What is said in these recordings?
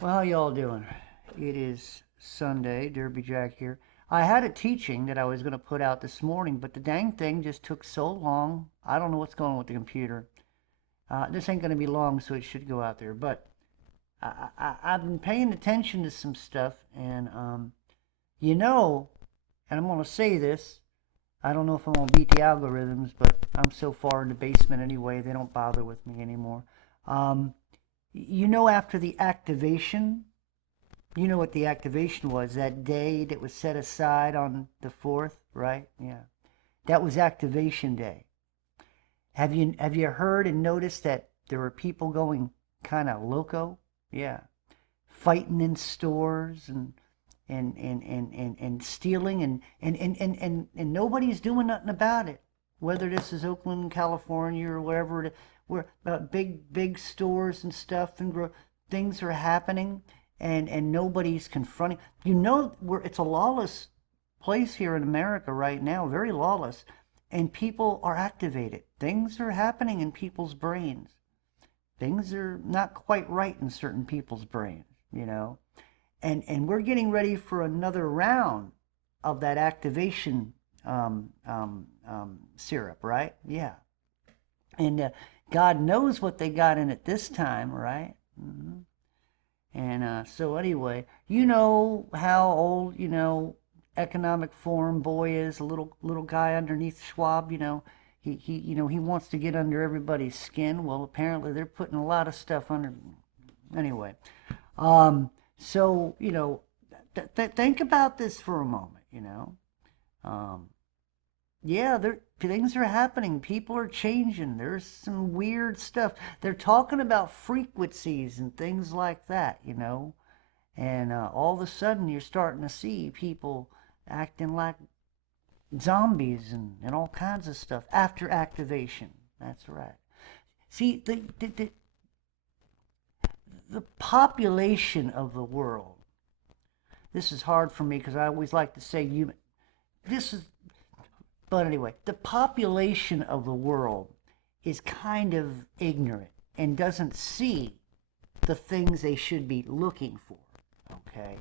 Well, how y'all doing? It is Sunday, Derby Jack here. I had a teaching that I was going to put out this morning, but the dang thing just took so long. I don't know what's going on with the computer. This ain't going to be long, so it should go out there. But I've been paying attention to some stuff, and you know, and I'm going to say this. I don't know if I'm going to beat the algorithms, but I'm so far in the basement anyway, they don't bother with me anymore. Um, after the activation, you know what the activation was, that day that was set aside on the 4th, right? Yeah. That was activation day. Have you heard and noticed that there were people going kind of loco? Yeah. Fighting in stores and stealing and nobody's doing nothing about it. Whether this is Oakland, California or wherever where big stores and stuff and things are happening and nobody's confronting. It's a lawless place here in America right now, very lawless, and people are activated. Things are happening in people's brains. Things are not quite right in certain people's brains. And we're getting ready for another round of that activation syrup, right? Yeah. And God knows what they got in it this time, right? Mm-hmm. And so anyway, you know how old economic forum boy is, a little guy underneath Schwab. He wants to get under everybody's skin. Well, apparently they're putting a lot of stuff under. Anyway, so think about this for a moment. Um, yeah, things are happening. People are changing. There's some weird stuff. They're talking about frequencies and things like that. And all of a sudden, you're starting to see people acting like zombies and all kinds of stuff after activation. That's right. See, the population of the world. This is hard for me because I always like to say human. This is But anyway, the population of the world is kind of ignorant and doesn't see the things they should be looking for. Okay?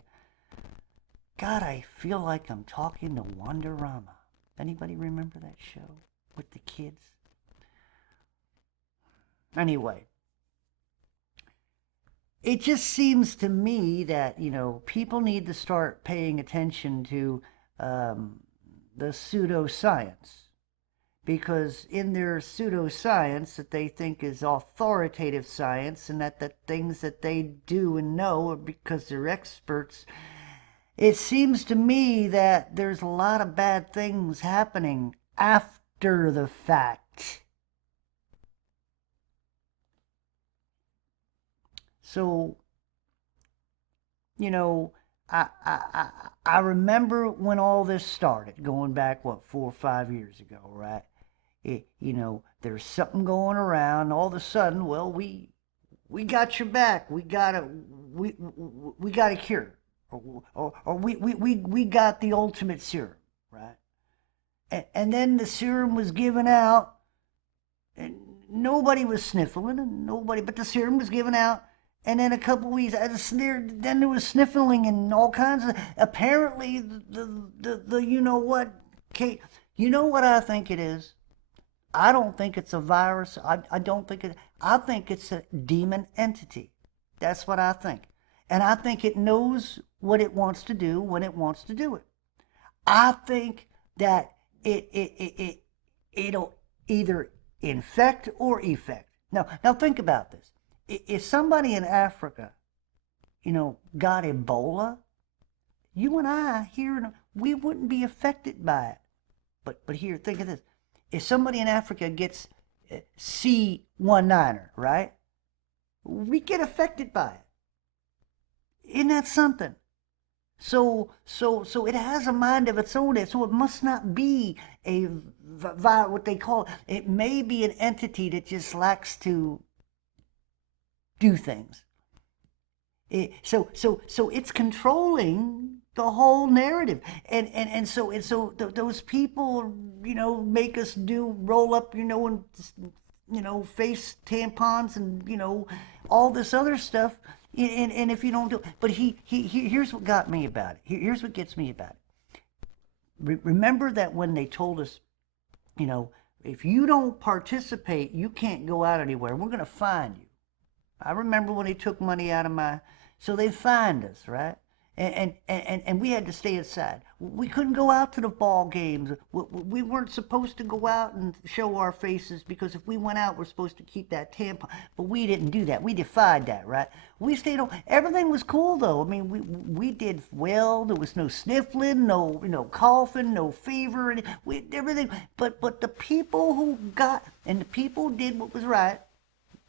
God, I feel like I'm talking to Wonderama. Anybody remember that show with the kids? Anyway, it just seems to me that, people need to start paying attention to the pseudoscience, because in their pseudoscience that they think is authoritative science and that the things that they do and know are because they're experts, it seems to me that there's a lot of bad things happening after the fact. So, you know, I remember when all this started, going back, 4 or 5 years ago, right? There's something going around. All of a sudden, well, we got your back. We got a cure, or we got the ultimate serum, right? And then the serum was given out, and nobody was sniffling, and nobody, but the serum was given out. And then a couple weeks, then there was sniffling and all kinds of. Apparently, the you know what, Kate? You know what I think it is? I don't think it's a virus. I don't think it. I think it's a demon entity. That's what I think. And I think it knows what it wants to do when it wants to do it. I think that it'll either infect or effect. Now think about this. If somebody in Africa, got Ebola, you and I here, we wouldn't be affected by it. But here, think of this. If somebody in Africa gets C19er, right? We get affected by it. Isn't that something? So it has a mind of its own. So it must not be what they call. It may be an entity that just likes to do things. So it's controlling the whole narrative, and so those people, make us roll up, and face tampons and all this other stuff. And if you don't do, but here's what got me about it. Here's what gets me about it. Remember that when they told us, you know, if you don't participate, you can't go out anywhere. We're going to fine you. I remember when they took money out of my, so they fined us, right? And we had to stay inside. We couldn't go out to the ball games. We weren't supposed to go out and show our faces because if we went out, we're supposed to keep that tampon. But we didn't do that. We defied that, right? We stayed home. Everything was cool though. I mean, we did well. There was no sniffling, no coughing, no fever, and everything. But the people who got and the people did what was right.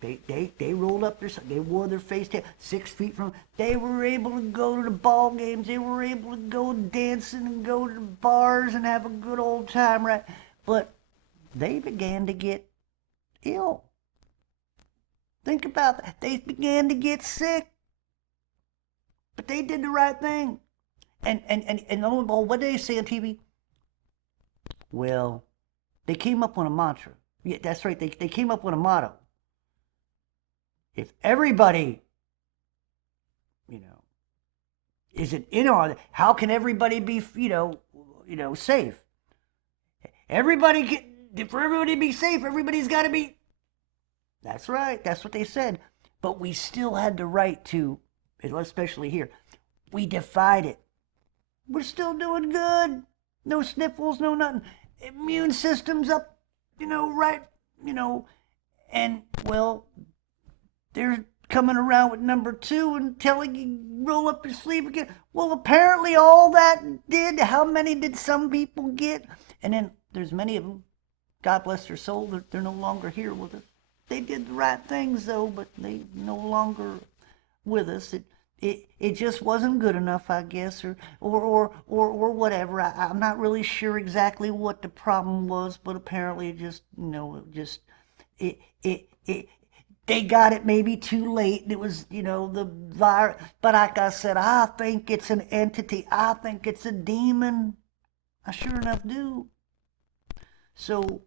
They rolled up they wore their face tape 6 feet from, they were able to go to the ball games, they were able to go dancing and go to the bars and have a good old time, right? But they began to get ill. Think about that. They began to get sick. But they did the right thing. And what did they say on TV? Well, they came up with a mantra. Yeah, that's right. They came up with a motto. If everybody, isn't in on it, how can everybody be, safe? For everybody to be safe, everybody's got to be. That's right. That's what they said. But we still had the right to, especially here, we defied it. We're still doing good. No sniffles, no nothing. Immune system's up, right, and, well, they're coming around with number 2 and telling you roll up your sleeve again. Well, apparently all that did, how many did some people get? And then there's many of them, God bless their soul, they're no longer here with us. They did the right things though, but they no longer with us. It just wasn't good enough, I guess, or whatever. I'm not really sure exactly what the problem was, but apparently they got it maybe too late. It was, the virus. But like I said, I think it's an entity. I think it's a demon. I sure enough do. So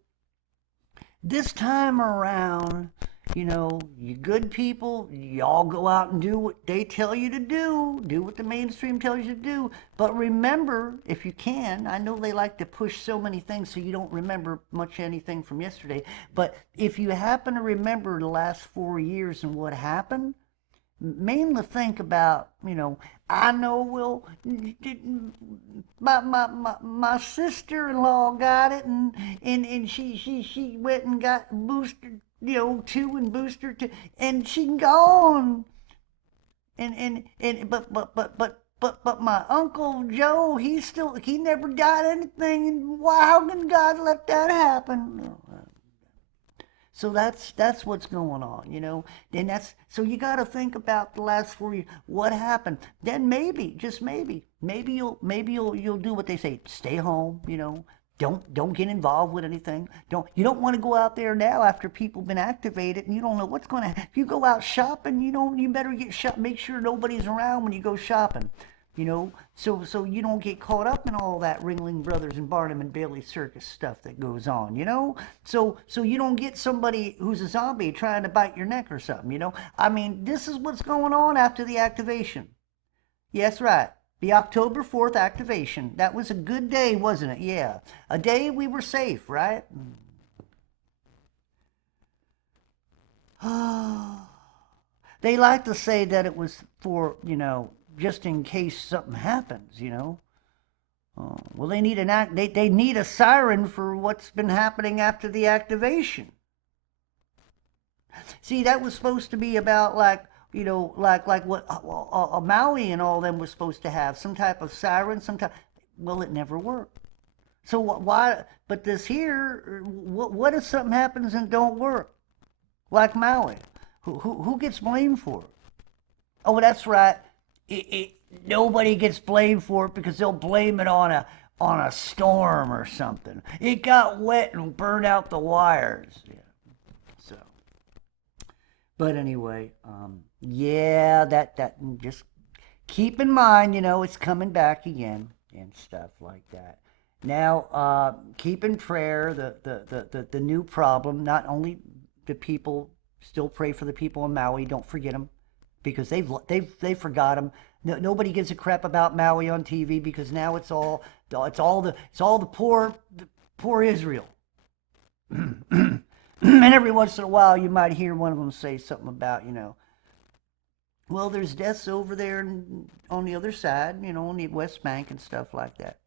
this time around, you good people, y'all go out and do what they tell you to do what the mainstream tells you to do. But remember, if you can, I know they like to push so many things so you don't remember much anything from yesterday, but if you happen to remember the last 4 years and what happened, mainly think about, I know, well, my sister-in-law got it, and she went and got booster, 2 and booster 2, and she gone. But my Uncle Joe, he never got anything, and how can God let that happen? So that's what's going on, And so you got to think about the last 4 years. What happened? Then maybe, just maybe you'll do what they say. Stay home, Don't get involved with anything. You don't want to go out there now after people been activated and you don't know what's going to happen. If you go out shopping, you better get shot. Make sure nobody's around when you go shopping. So you don't get caught up in all that Ringling Brothers and Barnum and Bailey circus stuff that goes on, So you don't get somebody who's a zombie trying to bite your neck or something, I mean, this is what's going on after the activation. Yes, right. The October 4th activation. That was a good day, wasn't it? Yeah. A day we were safe, right? They like to say that it was for, just in case something happens, well, they need they need a siren for what's been happening after the activation. See, that was supposed to be about like what Maui and all them was supposed to have, some type of siren, well, it never worked. So why? But this here, what if something happens and don't work, like Maui? Who gets blamed for it? Oh, that's right. Nobody gets blamed for it because they'll blame it on a storm or something. It got wet and burned out the wires. Yeah. So, but anyway, yeah, that just keep in mind, it's coming back again and stuff like that. Now, keep in prayer the new problem. Not only the people, still pray for the people in Maui. Don't forget them. because they've forgot him. No, nobody gives a crap about Maui on TV because now it's all the poor Israel. And every once in a while you might hear one of them say something about, well, there's deaths over there on the other side, on the West Bank and stuff like that.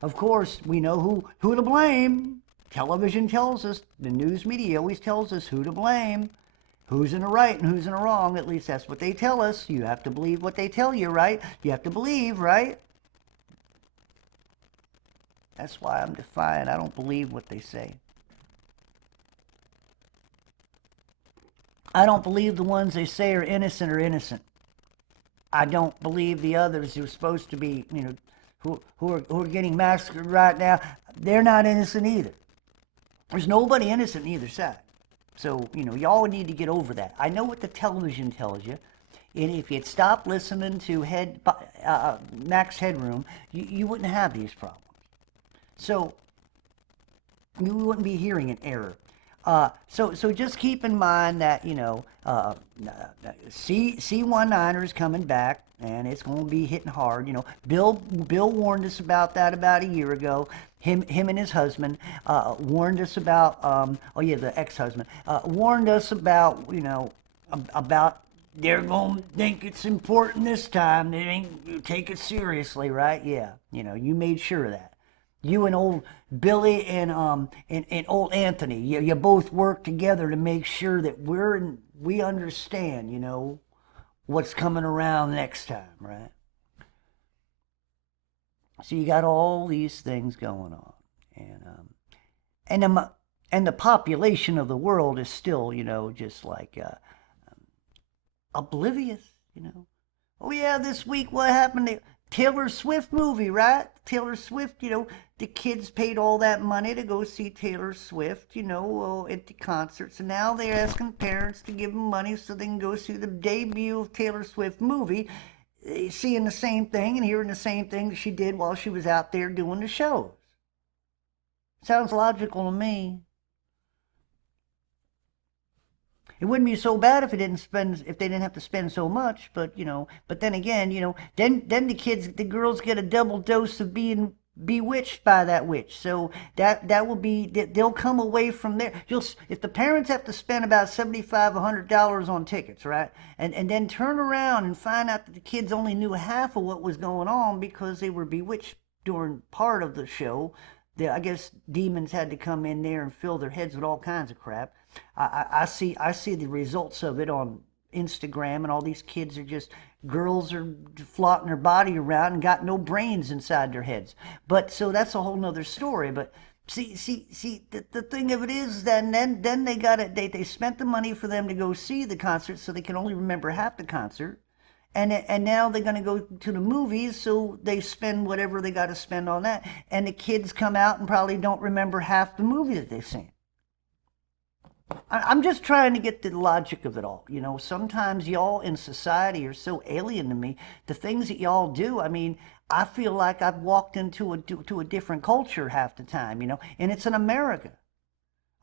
Of course, we know who to blame. Television tells us, the news media always tells us who to blame. Who's in the right and who's in the wrong. At least that's what they tell us. You have to believe what they tell you, right? You have to believe, right? That's why I'm defiant. I don't believe what they say. I don't believe the ones they say are innocent. I don't believe the others who are supposed to be, who are getting massacred right now. They're not innocent either. There's nobody innocent on either side. So, y'all need to get over that. I know what the television tells you. And if you'd stop listening to Max Headroom, you wouldn't have these problems. So, you wouldn't be hearing an error. So just keep in mind that, C19 is coming back, and it's going to be hitting hard. Bill warned us about that about a year ago. Him and his husband warned us about, the ex-husband, warned us about, about they're going to think it's important this time. They ain't take it seriously, right? Yeah, you made sure of that. You and old Billy and old Anthony, you both work together to make sure that we understand, what's coming around next time, right? So you got all these things going on, and the population of the world is still, just like oblivious, Oh yeah, this week what happened to Taylor Swift movie, right? Taylor Swift, the kids paid all that money to go see Taylor Swift, at the concerts, and now they're asking parents to give them money so they can go see the debut of Taylor Swift movie, seeing the same thing and hearing the same thing that she did while she was out there doing the shows. Sounds logical to me. It wouldn't be so bad if they didn't have to spend so much, but then again, then the girls get a double dose of being bewitched by that witch. So that will be, they'll come away from there. If the parents have to spend about $75-$100 on tickets, right, and then turn around and find out that the kids only knew half of what was going on because they were bewitched during part of the show. I guess demons had to come in there and fill their heads with all kinds of crap. I see the results of it on Instagram, and all these kids are just, girls are flaunting their body around and got no brains inside their heads. But so that's a whole nother story. But see, the thing of it is that then they spent the money for them to go see the concert, so they can only remember half the concert. And now they're going to go to the movies, so they spend whatever they got to spend on that. And the kids come out and probably don't remember half the movie that they've seen. I'm just trying to get the logic of it all. Sometimes y'all in society are so alien to me. The things that y'all do, I feel like I've walked into a different culture half the time, and it's in America.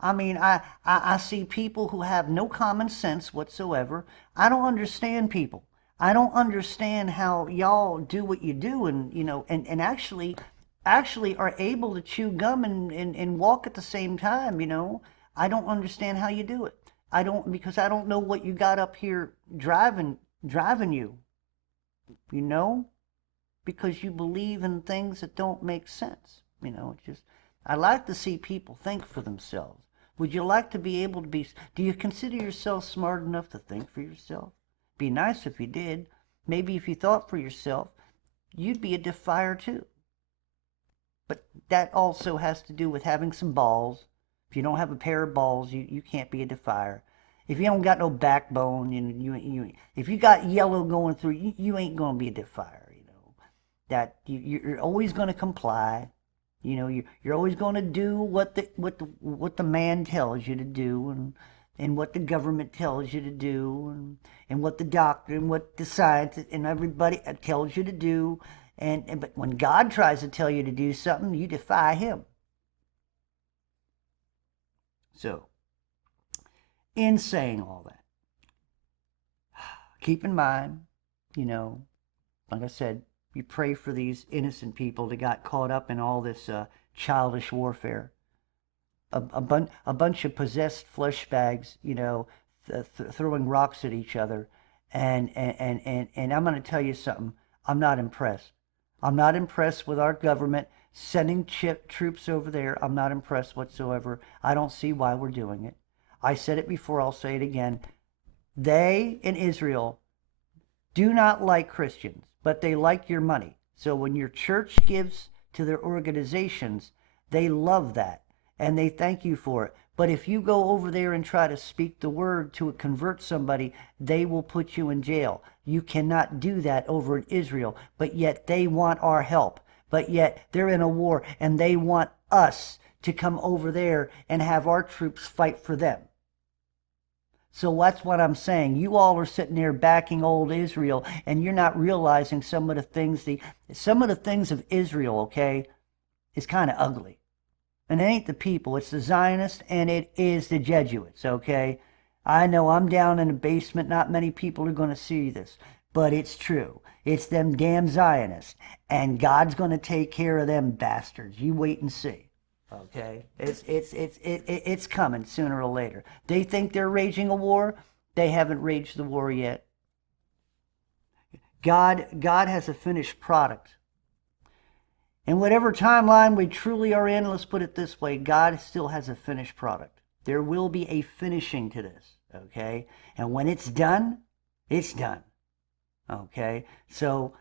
I see people who have no common sense whatsoever. I don't understand people. I don't understand how y'all do what you do, and actually are able to chew gum and walk at the same time, I don't understand how you do it. Because I don't know what you got up here driving you, because you believe in things that don't make sense. I like to see people think for themselves. Would you like to be able to do you consider yourself smart enough to think for yourself? Be nice if you did. Maybe if you thought for yourself, you'd be a defier too. But that also has to do with having some balls. If you don't have a pair of balls, you can't be a defier. If you don't got no backbone, if you got yellow going through, you ain't gonna be a defier. That you're always gonna comply. You're always gonna do what the man tells you to do, and what the government tells you to do, and what the doctor and what the science and everybody tells you to do. But when God tries to tell you to do something, you defy him. So, in saying all that, keep in mind, like I said, you pray for these innocent people that got caught up in all this childish warfare. A bunch of possessed flesh bags, throwing rocks at each other. And I'm going to tell you something. I'm not impressed. I'm not impressed with our government sending troops over there. I'm not impressed whatsoever. I don't see why we're doing it. I said it before, I'll say it again. They in Israel do not like Christians, but they like your money. So when your church gives to their organizations, they love that and they thank you for it. But if you go over there and try to speak the word to convert somebody, they will put you in jail. You cannot do that over in Israel, but yet they want our help. But yet they're in a war and they want us to come over there and have our troops fight for them. So that's what I'm saying. You all are sitting there backing old Israel, and you're not realizing some of the things of Israel, okay, is kind of ugly. And it ain't the people, it's the Zionists, and it is the Jesuits, okay? I know I'm down in the basement, not many people are going to see this, but it's true. It's them damn Zionists, and God's going to take care of them bastards. You wait and see. Okay, it's coming sooner or later. They think they're raging a war. They haven't raged the war yet. God has a finished product. In whatever timeline we truly are in, let's put it this way, God still has a finished product. There will be a finishing to this, okay? And when it's done, it's done, okay? So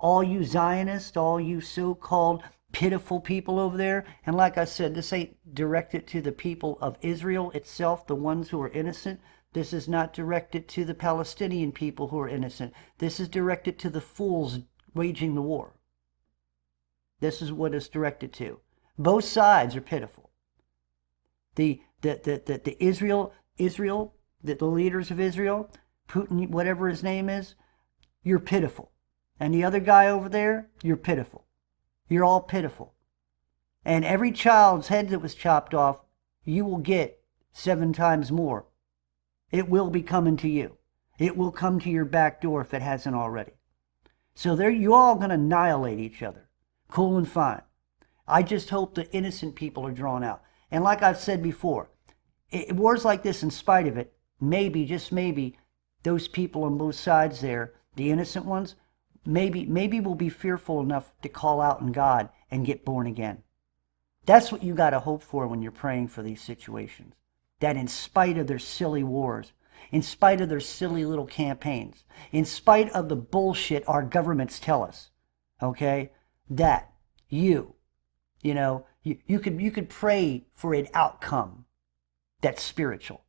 all you Zionists, all you so-called pitiful people over there, and like I said, this ain't directed to the people of Israel itself, the ones who are innocent. This is not directed to the Palestinian people who are innocent. This is directed to the fools waging the war. This is what it's directed to. Both sides are pitiful. The Israel, the leaders of Israel, Putin, whatever his name is, you're pitiful. And the other guy over there, you're pitiful. You're all pitiful. And every child's head that was chopped off, you will get 7 times more. It will be coming to you. It will come to your back door if it hasn't already. So there, you all going to annihilate each other. Cool and fine. I just hope the innocent people are drawn out. And like I've said before, wars like this, in spite of it, maybe, just maybe, those people on both sides there, the innocent ones, maybe we'll be fearful enough to call out in God and get born again. That's what you got to hope for when you're praying for these situations. That in spite of their silly wars, in spite of their silly little campaigns, in spite of the bullshit our governments tell us, okay, that you could pray for an outcome that's spiritual.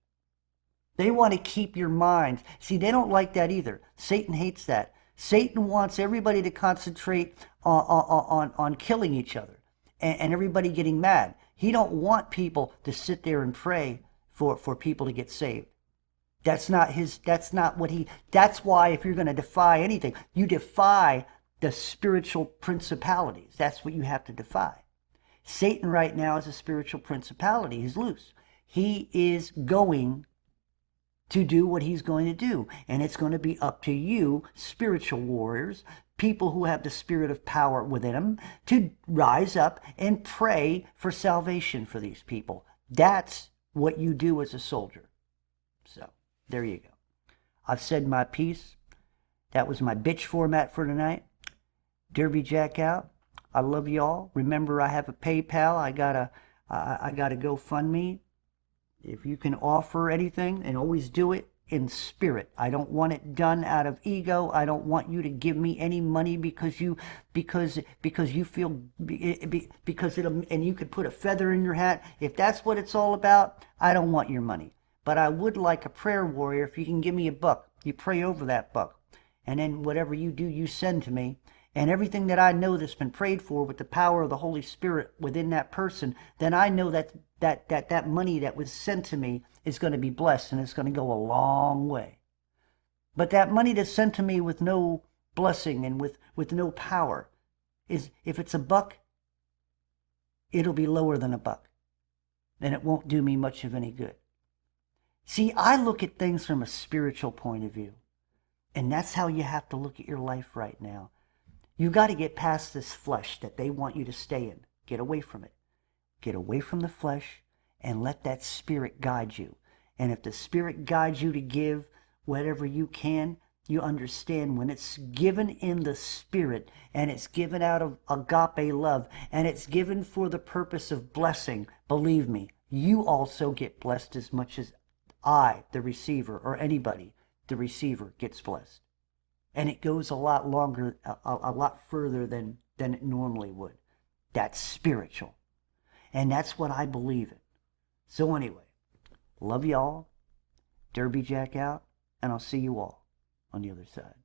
They want to keep your mind. See, they don't like that either. Satan hates that. Satan wants everybody to concentrate on killing each other and everybody getting mad. He don't want people to sit there and pray for people to get saved. That's not why if you're going to defy anything, you defy the spiritual principalities. That's what you have to defy. Satan right now is a spiritual principality. He's loose. He is going to do what he's going to do. And it's going to be up to you, spiritual warriors, people who have the spirit of power within them, to rise up and pray for salvation for these people. That's what you do as a soldier. So, there you go. I've said my piece. That was my bitch format for tonight. Derby Jack out. I love y'all. Remember, I have a PayPal. I got a GoFundMe. If you can offer anything, and always do it in spirit. I don't want it done out of ego. I don't want you to give me any money because you feel because it'll, and you could put a feather in your hat. If that's what it's all about, I don't want your money. But I would like a prayer warrior. If you can give me $1, you pray over that $1, and then whatever you do, you send to me. And everything that I know that's been prayed for with the power of the Holy Spirit within that person, then I know that money that was sent to me is going to be blessed, and it's going to go a long way. But that money that's sent to me with no blessing and with no power, is, if it's $1, it'll be lower than $1, and it won't do me much of any good. See, I look at things from a spiritual point of view. And that's how you have to look at your life right now. You got to get past this flesh that they want you to stay in. Get away from it. Get away from the flesh and let that spirit guide you. And if the spirit guides you to give whatever you can, you understand when it's given in the spirit and it's given out of agape love and it's given for the purpose of blessing, believe me, you also get blessed as much as I, the receiver, or anybody, the receiver, gets blessed. And it goes a lot longer, a lot further than it normally would. That's spiritual. And that's what I believe in. So anyway, love y'all. Derby Jack out. And I'll see you all on the other side.